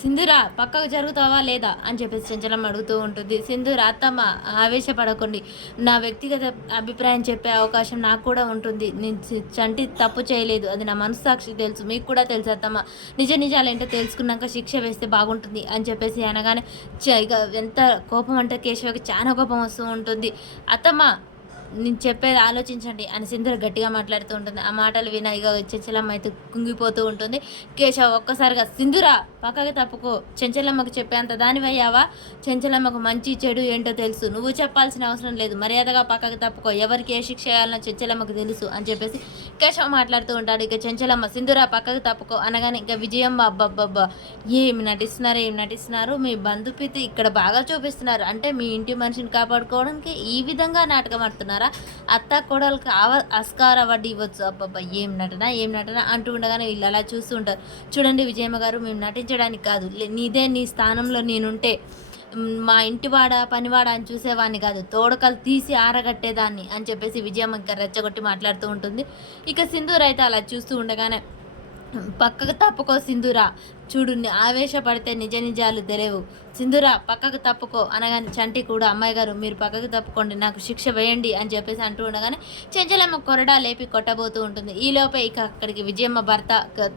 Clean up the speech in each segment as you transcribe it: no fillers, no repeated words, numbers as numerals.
సింధూరా పక్కకు జరుగుతావా లేదా అని చెప్పేసి చెంచలమ్మ అడుగుతూ ఉంటుంది. సింధూర అత్తమ్మ ఆవేశపడకండి. నా వ్యక్తిగత అభిప్రాయం చెప్పే అవకాశం నాకు కూడా ఉంటుంది. నేను చంటి తప్పు చేయలేదు. అది నా మనస్సాక్షికి తెలుసు. మీకు కూడా తెలుసు అత్తమ్మ. నిజ నిజాలేంటో తెలుసుకున్నాక శిక్ష వేస్తే బాగుంటుంది అని చెప్పేసి అనగానే ఇక ఎంత కోపం అంటే కేశవకి చాలా కోపం వస్తూ ఉంటుంది. అత్తమ్మ నేను చెప్పేది ఆలోచించండి అని సింధూర గట్టిగా మాట్లాడుతూ ఉంటుంది. ఆ మాటలు విన ఇక చెంచలమ్మ అయితే కుంగిపోతూ ఉంటుంది. కేశవ్ ఒక్కసారిగా సింధూర పక్కకి తప్పుకో, చెంచలమ్మకు చెప్పేంత దానివయ్యావా? చెంచలమ్మకు మంచి చెడు ఏంటో తెలుసు, నువ్వు చెప్పాల్సిన అవసరం లేదు, మర్యాదగా పక్కకి తప్పుకో, ఎవరికి ఏ శిక్ష చేయాలనో చెంచలమ్మకు తెలుసు అని చెప్పేసి కేశవ్ మాట్లాడుతూ ఉంటాడు. ఇక చెంచలమ్మ సింధూర పక్కకి తప్పుకో అనగానే ఇక విజయమ్మ అబ్బబ్బబ్బా ఏమి నటిస్తున్నారు మీ బంధుప్రీతి ఇక్కడ బాగా చూపిస్తున్నారు. అంటే మీ ఇంటి మనిషిని కాపాడుకోవడానికి ఈ విధంగా నాటకం ఆడుతున్నారా? అత్త కోడలకి అస్కార వడ్డీ ఇవ్వచ్చు. అబ్బబ్బా ఏం నటన అంటూ ఉండగానే వీళ్ళు అలా చూస్తూ ఉంటారు. చూడండి విజయమ్మ గారు, మేము నటించడానికి కాదు, నీ స్థానంలో నేనుంటే మా ఇంటివాడ పనివాడ అని చూసేవాడిని కాదు, తోడకలు తీసి ఆరగట్టేదాన్ని అని చెప్పేసి విజయమ్మ ఇంకా రెచ్చగొట్టి మాట్లాడుతూ ఉంటుంది. ఇక సింధూర్ అయితే అలా చూస్తూ ఉండగానే పక్కకు తప్పుకో సింధూరా, చూడు ఆవేశపడితే నిజ నిజాలు తెలియవు, సింధూరా పక్కకు తప్పుకో అనగానే చంటి కూడా అమ్మాయి గారు మీరు పక్కకు తప్పుకోండి, నాకు శిక్ష వేయండి అని చెప్పేసి అంటూ ఉండగానే చెంచలమ్మ కొరడా లేపి కొట్టబోతూ ఉంటుంది. ఈలోపే ఇక అక్కడికి విజయమ్మ భర్త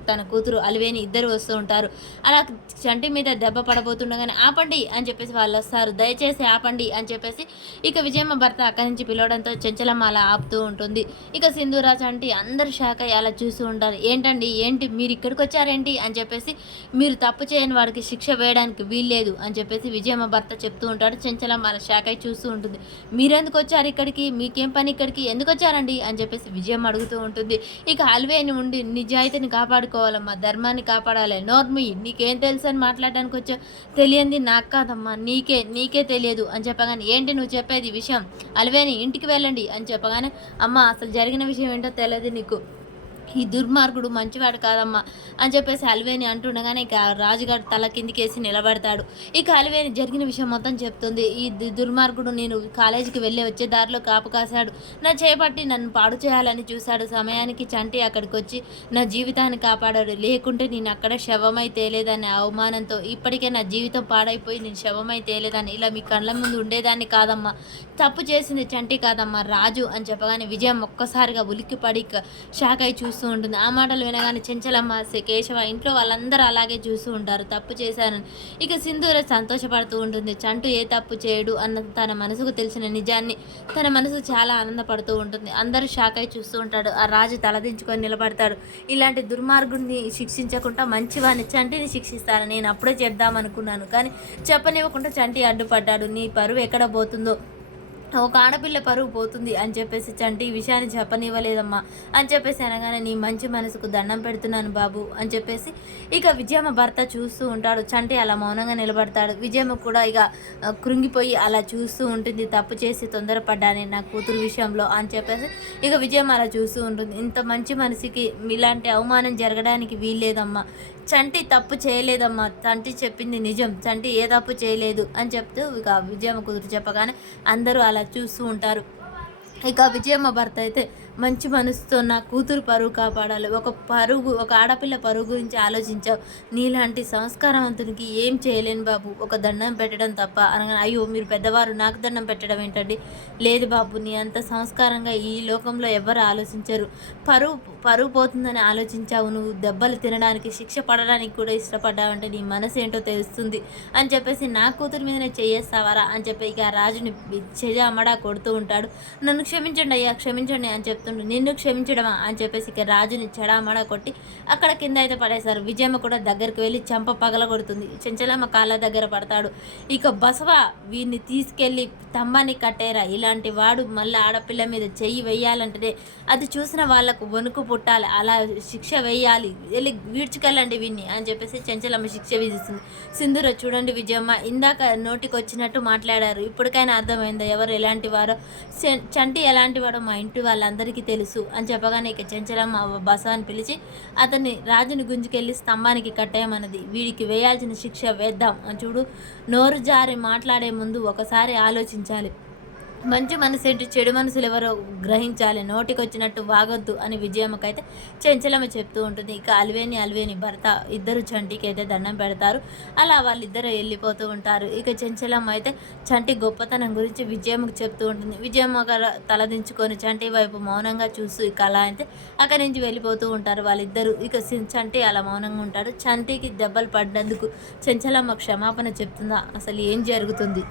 తన కూతురు అలివేని ఇద్దరు వస్తూ ఉంటారు. అలా చంటి మీద దెబ్బ పడబోతుండగానే ఆపండి అని చెప్పేసి వాళ్ళు వస్తారు. దయచేసి ఆపండి అని చెప్పేసి ఇక విజయమ్మ భర్త అక్కడి నుంచి పిలవడంతో చెంచలమ్మ అలా ఆపుతూ ఉంటుంది. ఇక సింధూరా చంటి అందరు షాక్ అయ్యి అలా చూస్తూ ఉంటారు. ఏంటి మీరు ఇక్కడికి వచ్చారేంటి అని చెప్పేసి, మీరు తప్పు చేయని వాడికి శిక్ష వేయడానికి వీల్లేదు అని చెప్పేసి విజయమ్మ భర్త చెప్తూ ఉంటాడు. చెంచలమ్మ అలా షాక్ అయి చూస్తూ ఉంటుంది. మీరెందుకు వచ్చారు ఇక్కడికి, మీకేం పని ఇక్కడికి, ఎందుకు వచ్చారండి అని చెప్పేసి విజయమ్మ అడుగుతూ ఉంటుంది. ఇక అల్వేని ఉండి నిజాయితీని కాపాడుకోవాలమ్మా, ధర్మాన్ని కాపాడాలి, నోర్మి నీకేం తెలుసు అని మాట్లాడడానికి వచ్చా, తెలియంది నాకు కాదమ్మా, నీకే తెలియదు అని చెప్పగానే ఏంటి నువ్వు చెప్పేది విషయం, అల్వేని ఇంటికి వెళ్ళండి అని చెప్పగానే అమ్మ అసలు జరిగిన విషయం ఏంటో తెలియదు నీకు, ఈ దుర్మార్గుడు మంచివాడు కాదమ్మా అని చెప్పేసి అలివేని అంటుండగానే ఇక రాజుగారు తల కిందికేసి నిలబడతాడు. ఇక అలివేని జరిగిన విషయం మొత్తం చెప్తుంది. ఈ దుర్మార్గుడు నేను కాలేజీకి వెళ్ళి వచ్చే దారిలో కాపు కాశాడు, నా చేపట్టి నన్ను పాడు చేయాలని చూశాడు. సమయానికి చంటి అక్కడికి వచ్చి నా జీవితాన్ని కాపాడాడు, లేకుంటే నేను అక్కడ శవమై తేలేదనే అవమానంతో ఇప్పటికే నా జీవితం పాడైపోయి నేను శవమై తేలేదని ఇలా మీ కళ్ళ ముందు ఉండేదాన్ని కాదమ్మా, తప్పు చేసింది చంటి కాదమ్మా రాజు అని చెప్పగానే విజయం ఒక్కసారిగా ఉలిక్కిపడి షాక్ అయి చూస్తూ ఉంటుంది. ఆ మాటలు వినగానే చెంచలమ్మ కేశవ ఇంట్లో వాళ్ళందరూ అలాగే చూస్తూ ఉంటారు తప్పు చేశానని. ఇక సింధూర సంతోషపడుతూ ఉంటుంది. చంటు ఏ తప్పు చేయడు అన్న తన మనసుకు తెలిసిన నిజాన్ని తన మనసు చాలా ఆనందపడుతూ ఉంటుంది. అందరూ షాక్ అయి చూస్తూ ఉంటాడు. ఆ రాజు తలదించుకొని నిలబడతాడు. ఇలాంటి దుర్మార్గుడిని శిక్షించకుండా మంచివాడిని చంటిని శిక్షిస్తారని నేను అప్పుడే చెప్దామనుకున్నాను, కానీ చెప్పనివ్వకుండా చంటి అడ్డుపడ్డాడు. నీ పరువు ఎక్కడ పోతుందో, ఒక ఆడపిల్ల పరువు పోతుంది అని చెప్పేసి చంటి ఈ విషయాన్ని చెప్పనివ్వలేదమ్మా అని చెప్పేసి అనగానే నీ మంచి మనసుకు దండం పెడుతున్నాను బాబు అని చెప్పేసి ఇక విజయమ్మ భర్త చూస్తూ ఉంటాడు. చంటి అలా మౌనంగా నిలబడతాడు. విజయమ్మ కూడా ఇక కృంగిపోయి అలా చూస్తూ ఉంటుంది. తప్పు చేసి తొందరపడ్డానే నా కూతురు విషయంలో అని చెప్పేసి ఇక విజయమ్మ అలా చూస్తూ ఉంటుంది. ఇంత మంచి మనిషికి ఇలాంటి అవమానం జరగడానికి వీల్లేదమ్మా, చంటి తప్పు చేయలేదమ్మా, చంటి చెప్పింది నిజం, చంటి ఏ తప్పు చేయలేదు అని చెప్తూ ఇక విజయమ్మ కూతురు చెప్పగానే అందరూ అలా చూస్తూ ఉంటారు. ఇక విజయమ్మ భర్త అయితే మంచి మనసుతో నా కూతురు పరువు కాపాడాలి, ఒక ఆడపిల్ల పరువు గురించి ఆలోచించావు, నీలాంటి సంస్కారవంతునికి ఏం చేయలేను బాబు, ఒక దండం పెట్టడం తప్ప అనగానే అయ్యో మీరు పెద్దవారు నాకు దండం పెట్టడం ఏంటండి, లేదు బాబు నీ అంత సంస్కారంగా ఈ లోకంలో ఎవరు ఆలోచించరు, పరువు పోతుందని ఆలోచించావు, నువ్వు దెబ్బలు తినడానికి శిక్ష పడడానికి కూడా ఇష్టపడ్డావంటే నీ మనసు ఏంటో తెలుస్తుంది అని చెప్పేసి నా కూతురు మీదనే చేయేస్తావారా అని చెప్పి ఇక రాజుని చెయ్యి అమ్మడా కొడుతూ ఉంటాడు. నన్ను క్షమించండి అయ్యా క్షమించండి అని చెప్తుండు. నిన్ను క్షమించడమా అని చెప్పేసి ఇక రాజుని చెడామడా కొట్టి అక్కడ కింద అయితే పడేశారు. విజయమ్మ కూడా దగ్గరికి వెళ్ళి చెంప పగల కొడుతుంది. చెంచలమ్మ కాళ్ళ దగ్గర పడతాడు. ఇక బసవ వీడిని తీసుకెళ్ళి స్తంభాన్ని కట్టేరా, ఇలాంటి వాడు మళ్ళీ ఆడపిల్ల మీద చెయ్యి వేయాలంటే అది చూసిన వాళ్ళకు వణుకు పుట్టాలి, అలా శిక్ష వేయాలి, వెళ్ళి వీడ్చుకెళ్ళండి వీడిని అని చెప్పేసి చెంచలమ్మ శిక్ష విధిస్తుంది. సింధూర చూడండి విజయమ్మ ఇందాక నోటికి వచ్చినట్టు మాట్లాడారు, ఇప్పటికైనా అర్థమైందా ఎవరు ఎలాంటి వారో, చంటి ఎలాంటి వాడో మా ఇంటి వాళ్ళందరికీ తెలుసు అని చెప్పగానే ఇక చెంచలమ్మ బసవాన్ని పిలిచి అతన్ని రాజుని గుంజుకెళ్ళి స్తంభానికి కట్టేయమన్నది, వీడికి వేయాల్సిన శిక్ష వేద్దాం అని చూడు, నోరు జారి మాట్లాడే ముందు ఒకసారి ఆలోచించాలి, మంచి మనసేంటి చెడు మనసులు ఎవరో గ్రహించాలి, నోటికొచ్చినట్టు వాగొద్దు అని విజయమ్మకైతే చెంచలమ్మ చెప్తూ ఉంటుంది. ఇక అలివేని భర్త ఇద్దరు చంటికి అయితే దండం పెడతారు. అలా వాళ్ళిద్దరూ వెళ్ళిపోతూ ఉంటారు. ఇక చెంచలమ్మ అయితే చంటి గొప్పతనం గురించి విజయమ్మకు చెప్తూ ఉంటుంది. విజయమ్మ తలదించుకొని చంటి వైపు మౌనంగా చూస్తూ ఇక అలా అయితే అక్కడి నుంచి వెళ్ళిపోతూ ఉంటారు వాళ్ళిద్దరూ. ఇక చంటి అలా మౌనంగా ఉంటాడు. చంటికి దెబ్బలు పడ్డందుకు చెంచలమ్మ క్షమాపణ చెప్తుందా, అసలు ఏం జరుగుతుంది?